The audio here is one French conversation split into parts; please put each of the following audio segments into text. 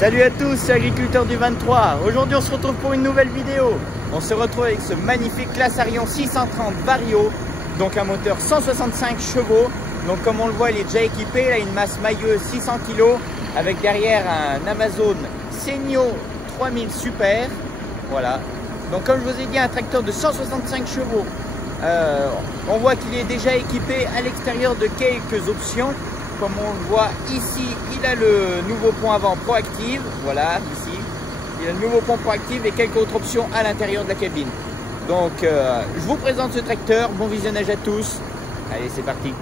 Salut à tous, c'est Agriculteur du 23. Aujourd'hui on se retrouve pour une nouvelle vidéo. On se retrouve avec ce magnifique Classe Arion 630 Vario, donc un moteur 165 chevaux. Donc comme on le voit, il est déjà équipé, il a une masse mailleuse 600 kg avec derrière un Amazon Senio 3000 Super. Voilà. Donc comme je vous ai dit, un tracteur de 165 chevaux. On voit qu'il est déjà équipé à l'extérieur de quelques options. Comme on le voit ici, il a le nouveau pont avant Proactive. Voilà, ici. Il a le nouveau pont Proactive et quelques autres options à l'intérieur de la cabine. Donc, je vous présente ce tracteur. Bon visionnage à tous. Allez, c'est parti.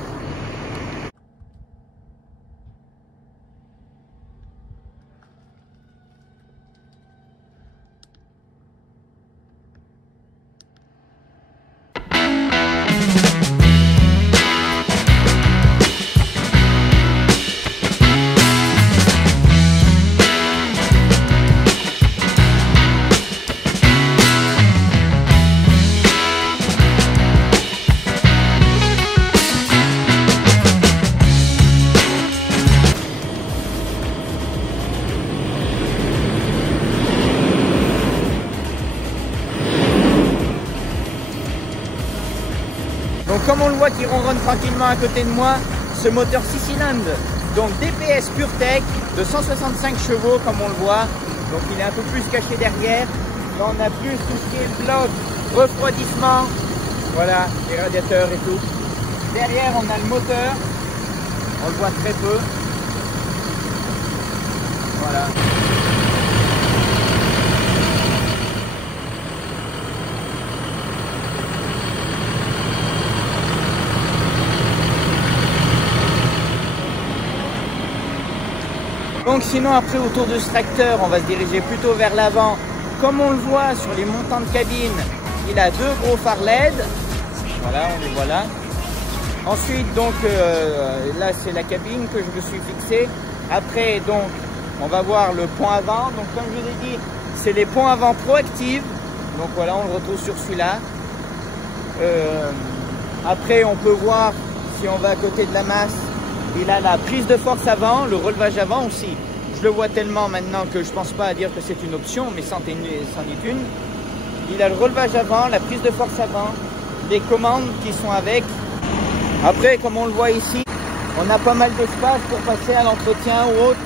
Donc comme on le voit qui ronronne tranquillement à côté de moi, ce moteur 6 cylindres, donc DPS PureTech de 165 chevaux comme on le voit. Donc il est un peu plus caché derrière. Là on a plus tout ce qui est bloc, refroidissement, voilà, les radiateurs et tout. Derrière on a le moteur, on le voit très peu. Voilà. Donc sinon après autour de ce tracteur, on va se diriger plutôt vers l'avant. Comme on le voit sur les montants de cabine, il a deux gros phares LED. Voilà, on les voit là. Ensuite donc là c'est la cabine que je me suis fixée. Après donc on va voir le pont avant. Donc comme je vous ai dit, c'est les ponts avant Proactive. Donc voilà, on le retrouve sur celui-là. Après on peut voir si on va à côté de la masse. Il a la prise de force avant, le relevage avant aussi. Je le vois tellement maintenant que je ne pense pas à dire que c'est une option, mais c'en est une. Il a le relevage avant, la prise de force avant, les commandes qui sont avec. Après, comme on le voit ici, on a pas mal d'espace pour passer à l'entretien ou autre.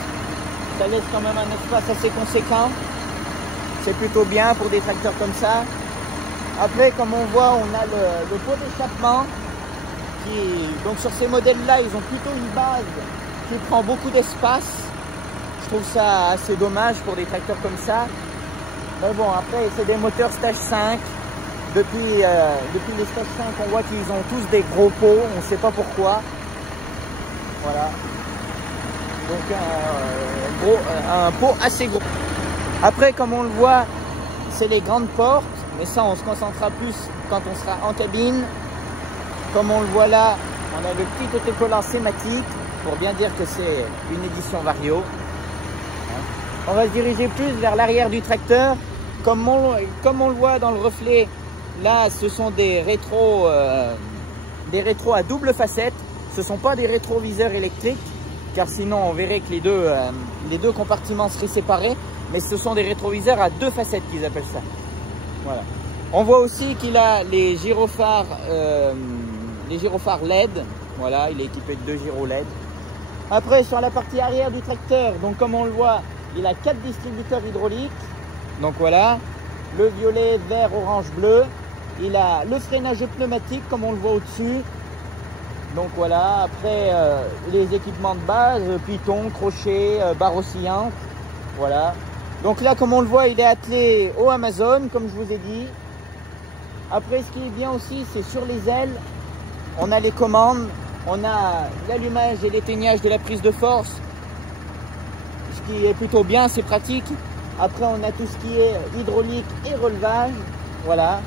Ça laisse quand même un espace assez conséquent. C'est plutôt bien pour des tracteurs comme ça. Après, comme on voit, on a le pot d'échappement. Donc sur ces modèles-là, ils ont plutôt une base qui prend beaucoup d'espace. Je trouve ça assez dommage pour des tracteurs comme ça. Mais bon, après, c'est des moteurs stage 5. Depuis les stage 5, on voit qu'ils ont tous des gros pots. On ne sait pas pourquoi. Voilà. Donc un pot assez gros. Après, comme on le voit, c'est les grandes portes. Mais ça, on se concentrera plus quand on sera en cabine. Comme on le voit là, on a le petit autocollant Sématique pour bien dire que c'est une édition Vario. On va se diriger plus vers l'arrière du tracteur. Comme on le voit dans le reflet, là ce sont des rétros à double facette. Ce ne sont pas des rétroviseurs électriques, car sinon on verrait que les deux compartiments seraient séparés. Mais ce sont des rétroviseurs à deux facettes qu'ils appellent ça. Voilà. On voit aussi qu'il a les gyrophares LED, voilà, il est équipé de deux gyros LED. Après, sur la partie arrière du tracteur, donc comme on le voit, il a 4 distributeurs hydrauliques. Donc voilà, le violet, vert, orange, bleu. Il a le freinage pneumatique, comme on le voit au-dessus. Donc voilà, après, les équipements de base, piton, crochet, barre oscillante. Voilà. Donc là, comme on le voit, il est attelé au Amazon, comme je vous ai dit. Après, ce qui est bien aussi, c'est sur les ailes. On a les commandes, on a l'allumage et l'éteignage de la prise de force, ce qui est plutôt bien, c'est pratique. Après, on a tout ce qui est hydraulique et relevage, voilà.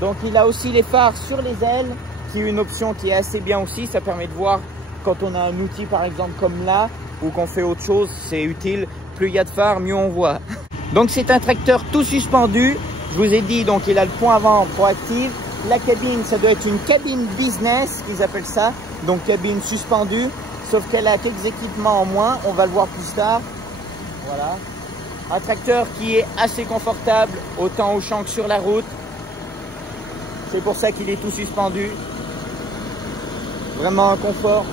Donc, il a aussi les phares sur les ailes, qui est une option qui est assez bien aussi. Ça permet de voir quand on a un outil, par exemple, comme là, ou qu'on fait autre chose, c'est utile. Plus il y a de phares, mieux on voit. Donc, c'est un tracteur tout suspendu. Je vous ai dit, donc, il a le pont avant Proactive. La cabine, ça doit être une cabine business, qu'ils appellent ça. Donc cabine suspendue, sauf qu'elle a quelques équipements en moins, on va le voir plus tard. Voilà. Un tracteur qui est assez confortable, autant au champ que sur la route. C'est pour ça qu'il est tout suspendu. Vraiment un confort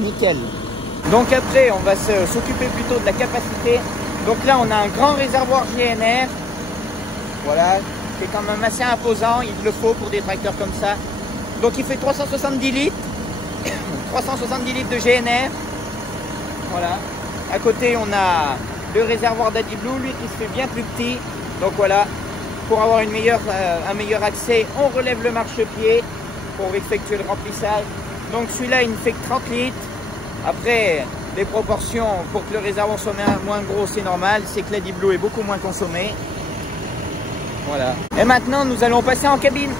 nickel. Donc après, on va s'occuper plutôt de la capacité. Donc là, on a un grand réservoir GNR. Voilà, c'est quand même assez imposant. Il le faut pour des tracteurs comme ça. Donc il fait 370 litres. 370 litres de GNR. Voilà. À côté, on a le réservoir d'Adi Blue, lui qui se fait bien plus petit. Donc voilà, pour avoir un meilleur accès, on relève le marchepied pour effectuer le remplissage. Donc celui-là, il ne fait que 30 litres. Après, les proportions, pour que le réservoir soit moins gros, c'est normal. C'est que l'Adi Blue est beaucoup moins consommé. Voilà. Et maintenant, nous allons passer en cabine.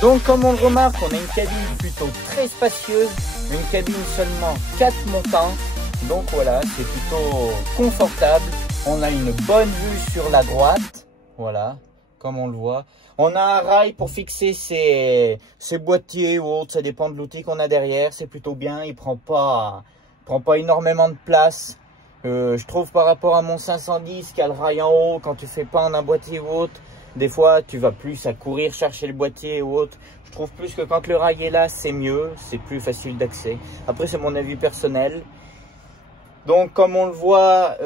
Donc comme on le remarque, on a une cabine plutôt très spacieuse, une cabine seulement 4 montants. Donc voilà, c'est plutôt confortable. On a une bonne vue sur la droite, voilà, comme on le voit. On a un rail pour fixer ses boîtiers ou autres, ça dépend de l'outil qu'on a derrière. C'est plutôt bien, il prend pas énormément de place. Je trouve par rapport à mon 510 qui a le rail en haut, quand tu fais pas en un boîtier ou autre, des fois tu vas plus à courir chercher le boîtier ou autre. Je trouve plus que quand le rail est là, c'est mieux, c'est plus facile d'accès. Après c'est mon avis personnel. Donc comme on le voit,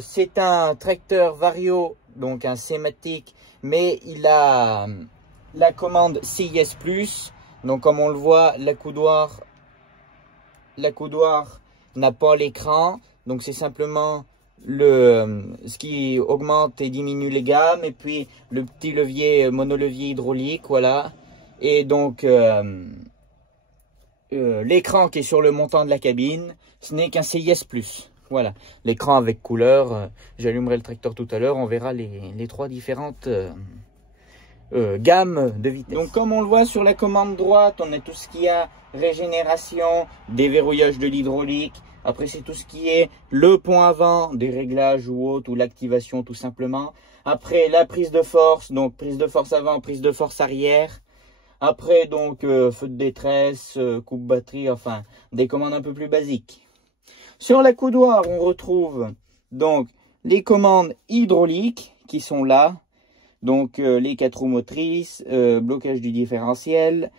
c'est un tracteur Vario, donc un C-Matic, mais il a la commande CIS+. Donc comme on le voit, la coudoir n'a pas l'écran. Donc c'est simplement ce qui augmente et diminue les gammes. Et puis le petit levier, monolevier hydraulique, voilà. Et donc l'écran qui est sur le montant de la cabine, ce n'est qu'un CIS+. Voilà, l'écran avec couleur. J'allumerai le tracteur tout à l'heure, on verra les trois différentes gammes de vitesse. Donc comme on le voit sur la commande droite, on a tout ce qui a régénération, déverrouillage de l'hydraulique. Après c'est tout ce qui est le pont avant, des réglages ou autre, ou l'activation tout simplement. Après la prise de force, donc prise de force avant, prise de force arrière. Après donc feu de détresse, coupe batterie, enfin des commandes un peu plus basiques. Sur la coudoir, on retrouve donc les commandes hydrauliques qui sont là. Donc les 4 roues motrices, blocage du différentiel,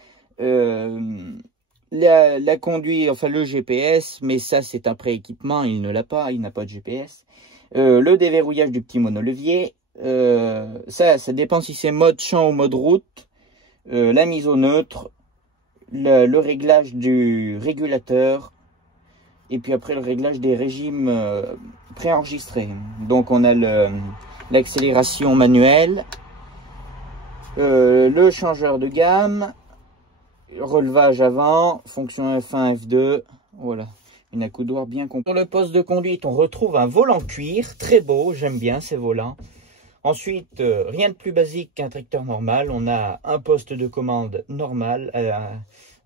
la conduite, enfin le GPS, mais ça c'est un pré-équipement, il ne l'a pas, il n'a pas de GPS. Le déverrouillage du petit monolevier, ça dépend si c'est mode champ ou mode route. La mise au neutre, le réglage du régulateur, et puis après le réglage des régimes préenregistrés. Donc on a l'accélération manuelle, le changeur de gamme, relevage avant, fonction F1, F2, voilà, une accoudoir bien complète. Sur le poste de conduite, on retrouve un volant cuir, très beau, j'aime bien ces volants. Ensuite, rien de plus basique qu'un tracteur normal, on a un poste de commande normal,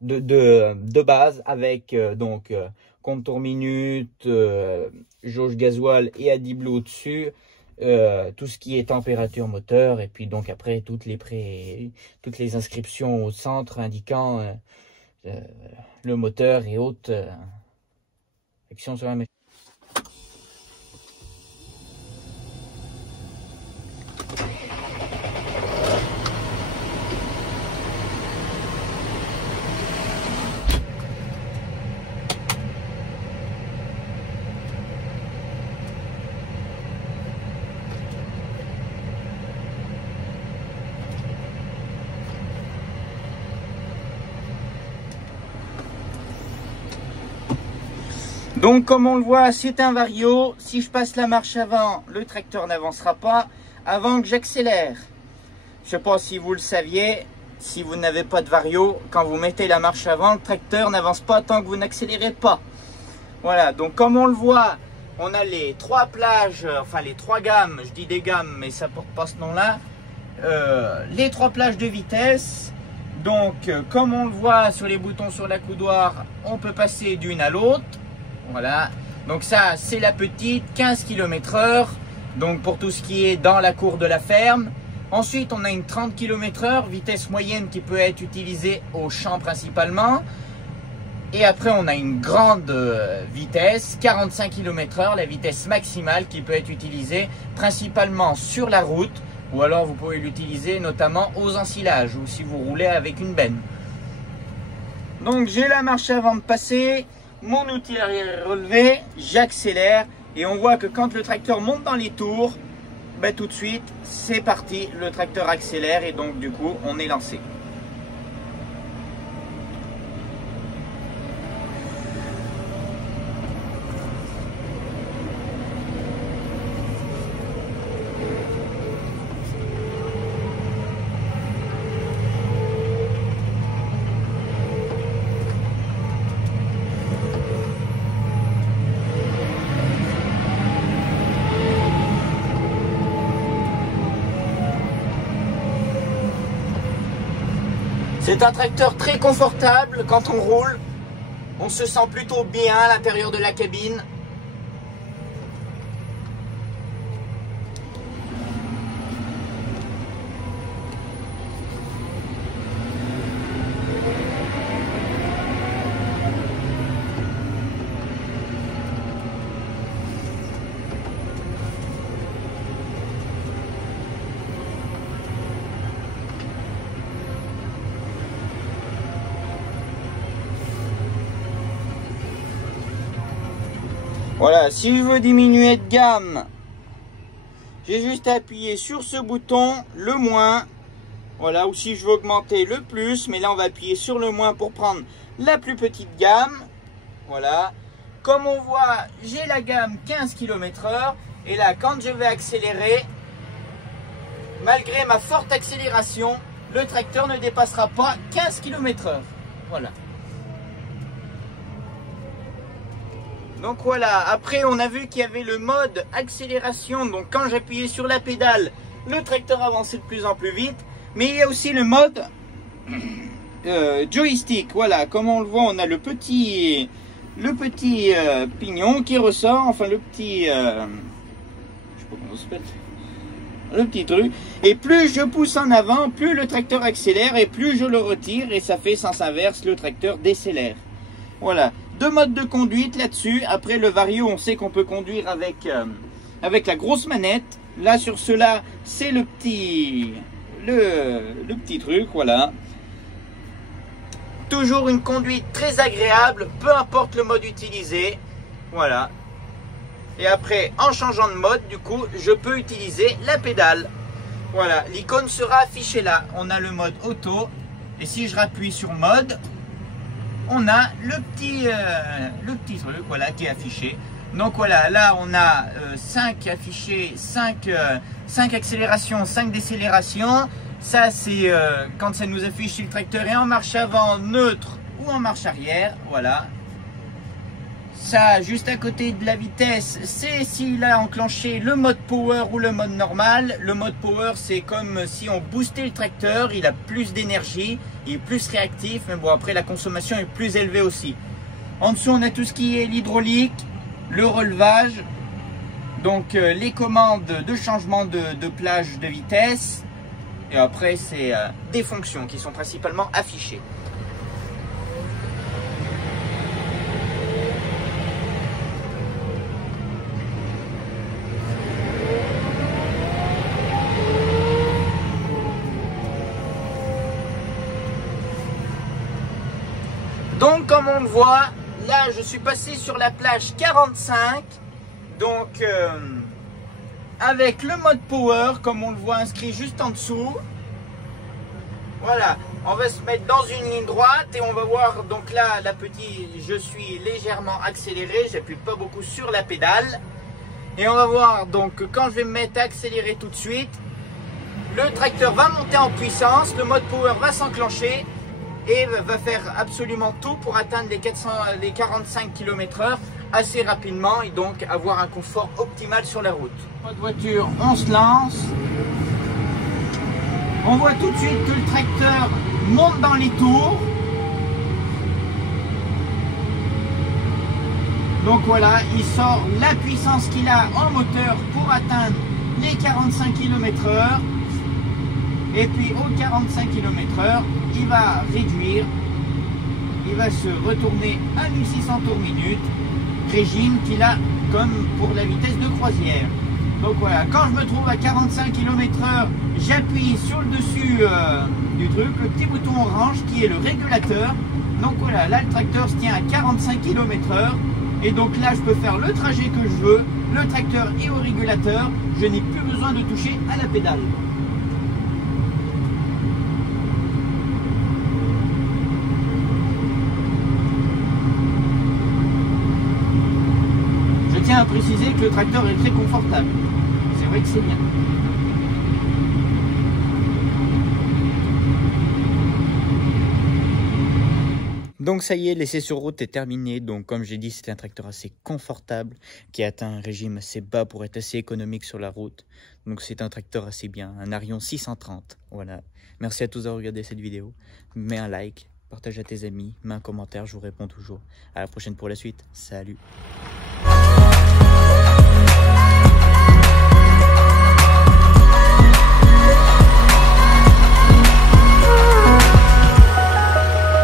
de base, avec donc compteur minute, jauge gasoil et Adi Blue au-dessus. Tout ce qui est température moteur, et puis donc après toutes les inscriptions au centre indiquant le moteur et autres actions sur la machine. Donc comme on le voit, c'est un vario. Si je passe la marche avant, le tracteur n'avancera pas avant que j'accélère. Je ne sais pas si vous le saviez, si vous n'avez pas de vario, quand vous mettez la marche avant, le tracteur n'avance pas tant que vous n'accélérez pas. Voilà, donc comme on le voit, on a les trois plages, enfin les trois gammes, je dis des gammes, mais ça ne porte pas ce nom-là. Les trois plages de vitesse. Donc comme on le voit sur les boutons sur la coudoir, on peut passer d'une à l'autre. Voilà, donc ça c'est la petite 15 km/h, donc pour tout ce qui est dans la cour de la ferme. Ensuite on a une 30 km/h, vitesse moyenne qui peut être utilisée au champ principalement. Et après on a une grande vitesse, 45 km/h, la vitesse maximale qui peut être utilisée principalement sur la route. Ou alors vous pouvez l'utiliser notamment aux ensilages ou si vous roulez avec une benne. Donc j'ai la marche avant de passer. Mon outil arrière est relevé, j'accélère et on voit que quand le tracteur monte dans les tours, ben, tout de suite c'est parti, le tracteur accélère et donc du coup on est lancé. C'est un tracteur très confortable quand on roule. On se sent plutôt bien à l'intérieur de la cabine. Voilà, si je veux diminuer de gamme, j'ai juste à appuyer sur ce bouton, le moins. Voilà, ou si je veux augmenter, le plus. Mais là, on va appuyer sur le moins pour prendre la plus petite gamme. Voilà. Comme on voit, j'ai la gamme 15 km/h. Et là, quand je vais accélérer, malgré ma forte accélération, le tracteur ne dépassera pas 15 km/h. Voilà. Donc voilà, après on a vu qu'il y avait le mode accélération, donc quand j'appuyais sur la pédale, le tracteur avançait de plus en plus vite. Mais il y a aussi le mode joystick, voilà, comme on le voit, on a le petit pignon qui ressort, enfin le petit, je sais pas comment ça s'appelle, le petit truc. Et plus je pousse en avant, plus le tracteur accélère et plus je le retire et ça fait sens inverse, le tracteur décélère. Voilà. Deux modes de conduite là-dessus. Après le vario, on sait qu'on peut conduire avec la grosse manette. Là sur cela, c'est le petit truc, voilà. Toujours une conduite très agréable, peu importe le mode utilisé. Voilà. Et après, en changeant de mode, du coup, je peux utiliser la pédale. Voilà, l'icône sera affichée là. On a le mode auto. Et si je rappuie sur mode, on a le petit truc, voilà, qui est affiché. Donc voilà, là on a 5 affichés, 5 accélérations, 5 décélérations. Ça c'est quand ça nous affiche si le tracteur est en marche avant, neutre ou en marche arrière, voilà. Ça, juste à côté de la vitesse, c'est s'il a enclenché le mode power ou le mode normal. Le mode power, c'est comme si on boostait le tracteur, il a plus d'énergie, il est plus réactif, mais bon, après la consommation est plus élevée aussi. En dessous, on a tout ce qui est l'hydraulique, le relevage, donc les commandes de changement de plage de vitesse. Et après, c'est des fonctions qui sont principalement affichées. Donc comme on le voit, là je suis passé sur la plage 45, donc avec le mode power comme on le voit inscrit juste en dessous. Voilà, On va se mettre dans une ligne droite et on va voir, donc là, je suis légèrement accéléré, j'appuie pas beaucoup sur la pédale. Et on va voir, donc, quand je vais me mettre à accélérer tout de suite, le tracteur va monter en puissance, le mode power va s'enclencher et va faire absolument tout pour atteindre les 45 km/h assez rapidement et donc avoir un confort optimal sur la route. Mode voiture, on se lance. On voit tout de suite que le tracteur monte dans les tours. Donc voilà, il sort la puissance qu'il a en moteur pour atteindre les 45 km/h. Et puis aux 45 km/h, il va réduire. Il va se retourner à 1600 tours minute. Régime qu'il a comme pour la vitesse de croisière. Donc voilà, quand je me trouve à 45 km/h, j'appuie sur le dessus du truc, le petit bouton orange qui est le régulateur. Donc voilà, là le tracteur se tient à 45 km/h. Et donc là, je peux faire le trajet que je veux. Le tracteur est au régulateur. Je n'ai plus besoin de toucher à la pédale. Je tiens à préciser que le tracteur est très confortable. C'est vrai que c'est bien. Donc ça y est, l'essai sur route est terminé. Donc comme j'ai dit, c'est un tracteur assez confortable qui atteint un régime assez bas pour être assez économique sur la route. Donc c'est un tracteur assez bien, un Arion 630. Voilà. Merci à tous d'avoir regardé cette vidéo. Mets un like, partage à tes amis, mets un commentaire, je vous réponds toujours. À la prochaine pour la suite. Salut.